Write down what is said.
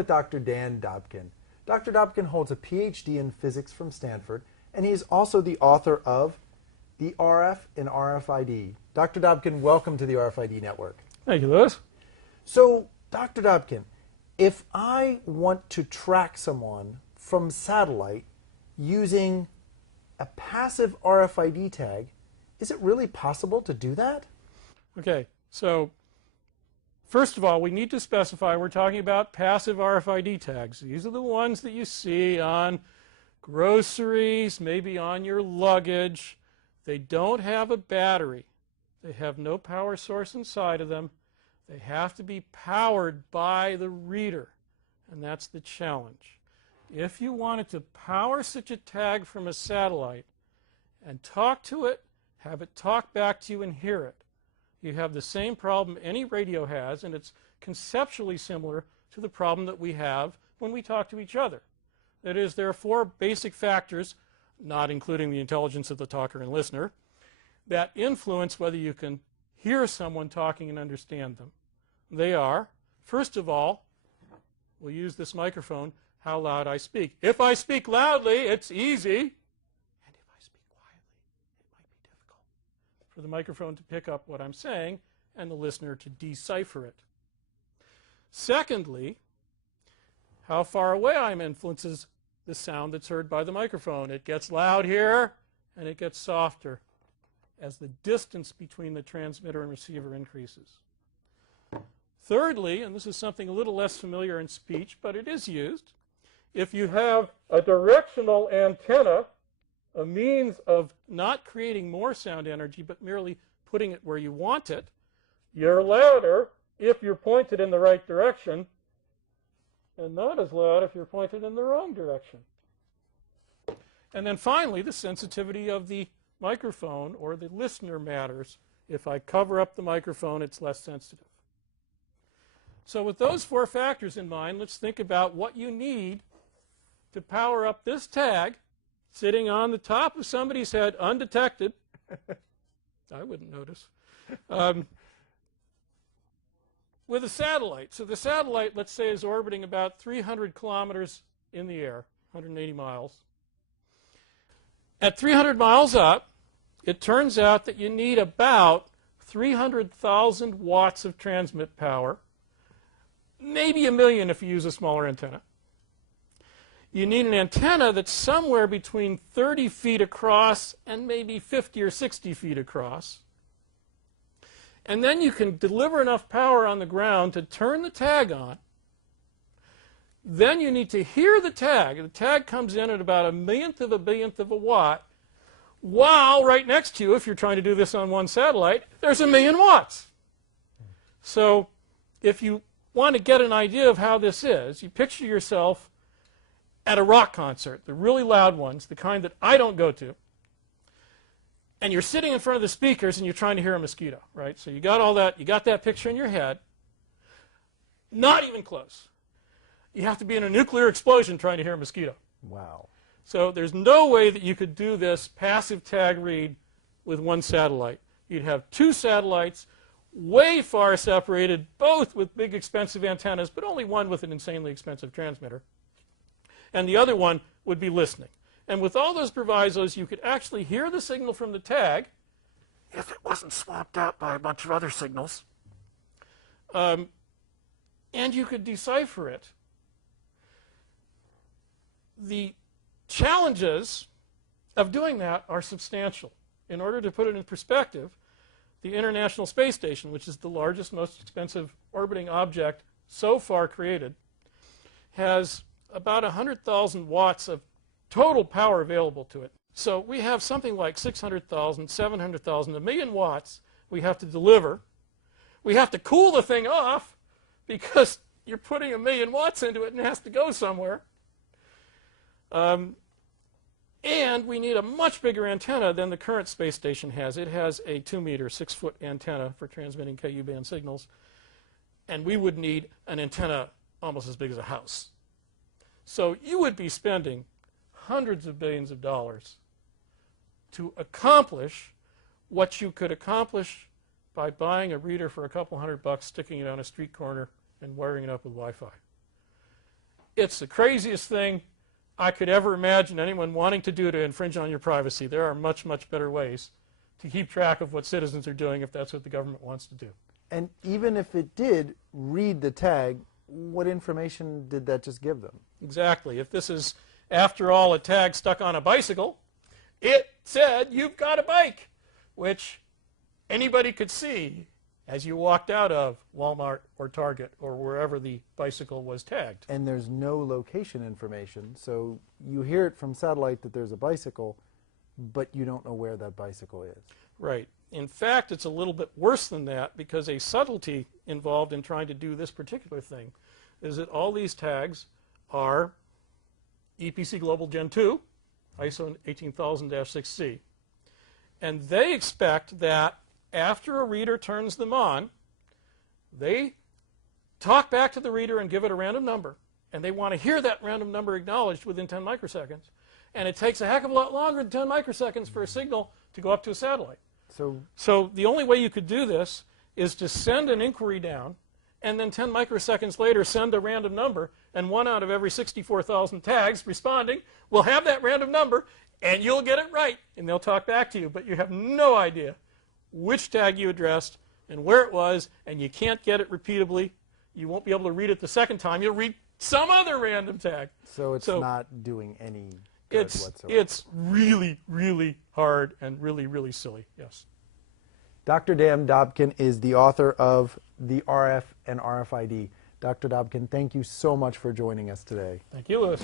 with Dr. Dan Dobkin. Dr. Dobkin holds a PhD in physics from Stanford, and he is also the author of The RF in RFID. Dr. Dobkin, welcome to the RFID Network. Thank you, Louis. So, Dr. Dobkin, if I want to track someone from satellite using a passive RFID tag, is it really possible to do that? Okay, so first of all, we need to specify we're talking about passive RFID tags. These are the ones that you see on groceries, maybe on your luggage. They don't have a battery. They have no power source inside of them. They have to be powered by the reader, and that's the challenge. If you wanted to power such a tag from a satellite and talk to it, have it talk back to you and hear it, you have the same problem any radio has, and it's conceptually similar to the problem that we have when we talk to each other. That is, there are four basic factors, not including the intelligence of the talker and listener, that influence whether you can hear someone talking and understand them. They are, first of all, we'll use this microphone, how loud I speak. If I speak loudly, it's easy. And if I speak quietly, it might be difficult for the microphone to pick up what I'm saying and the listener to decipher it. Secondly, how far away I'm influences the sound that's heard by the microphone. It gets loud here, and it gets softer as the distance between the transmitter and receiver increases. Thirdly, and this is something a little less familiar in speech, but it is used, if you have a directional antenna, a means of not creating more sound energy, but merely putting it where you want it, you're louder if you're pointed in the right direction, and not as loud if you're pointed in the wrong direction. And then finally, the sensitivity of the microphone or the listener matters. If I cover up the microphone, it's less sensitive. So with those four factors in mind, let's think about what you need to power up this tag sitting on the top of somebody's head undetected. I wouldn't notice. With a satellite. So the satellite, let's say, is orbiting about 300 kilometers in the air, 180 miles. At 300 miles up, it turns out that you need about 300,000 watts of transmit power, maybe 1 million if you use a smaller antenna. You need an antenna that's somewhere between 30 feet across and maybe 50 or 60 feet across. And then you can deliver enough power on the ground to turn the tag on. Then you need to hear the tag. The tag comes in at about 1/1000th of a billionth of a watt, while right next to you, if you're trying to do this on one satellite, there's 1,000,000 watts. So if you want to get an idea of how this is, you picture yourself at a rock concert, the really loud ones, the kind that I don't go to, and you're sitting in front of the speakers and you're trying to hear a mosquito, right? So you got all that, you got that picture in your head. Not even close. You have to be in a nuclear explosion trying to hear a mosquito. Wow. So there's no way that you could do this passive tag read with one satellite. You'd have two satellites way far separated, both with big expensive antennas, but only one with an insanely expensive transmitter. And the other one would be listening. And with all those provisos, you could actually hear the signal from the tag if it wasn't swamped out by a bunch of other signals. And you could decipher it. The challenges of doing that are substantial. In order to put it in perspective, the International Space Station, which is the largest, most expensive orbiting object so far created, has about 100,000 watts of total power available to it. So we have something like 600,000, 700,000, 1,000,000 watts we have to deliver. We have to cool the thing off because you're putting 1,000,000 watts into it and it has to go somewhere. And we need a much bigger antenna than the current space station has. It has a 2-meter, 6-foot antenna for transmitting Ku band signals. And we would need an antenna almost as big as a house. So you would be spending hundreds of billions of dollars to accomplish what you could accomplish by buying a reader for a couple $100, sticking it on a street corner, and wiring it up with Wi-Fi. It's the craziest thing I could ever imagine anyone wanting to do to infringe on your privacy. There are much, much better ways to keep track of what citizens are doing if that's what the government wants to do. And even if it did read the tag, what information did that just give them? Exactly. If this is, after all, a tag stuck on a bicycle, it said, you've got a bike, which anybody could see as you walked out of Walmart or Target or wherever the bicycle was tagged. And there's no location information, so you hear it from satellite that there's a bicycle, but you don't know where that bicycle is. Right. In fact, it's a little bit worse than that, because a subtlety involved in trying to do this particular thing is that all these tags are EPC Global Gen 2, ISO 18000-6C. And they expect that after a reader turns them on, they talk back to the reader and give it a random number. And they want to hear that random number acknowledged within 10 microseconds. And it takes a heck of a lot longer than 10 microseconds for a signal to go up to a satellite. So the only way you could do this is to send an inquiry down, and then 10 microseconds later send a random number, and 1 out of every 64,000 tags responding will have that random number, and you'll get it right, and they'll talk back to you. But you have no idea which tag you addressed and where it was, and you can't get it repeatably. You won't be able to read it the second time. You'll read some other random tag. So it's not doing any good whatsoever. It's really, really hard and really, really silly, yes. Dr. Dan Dobkin is the author of The RF and RFID. Dr. Dobkin, thank you so much for joining us today. Thank you, Louis.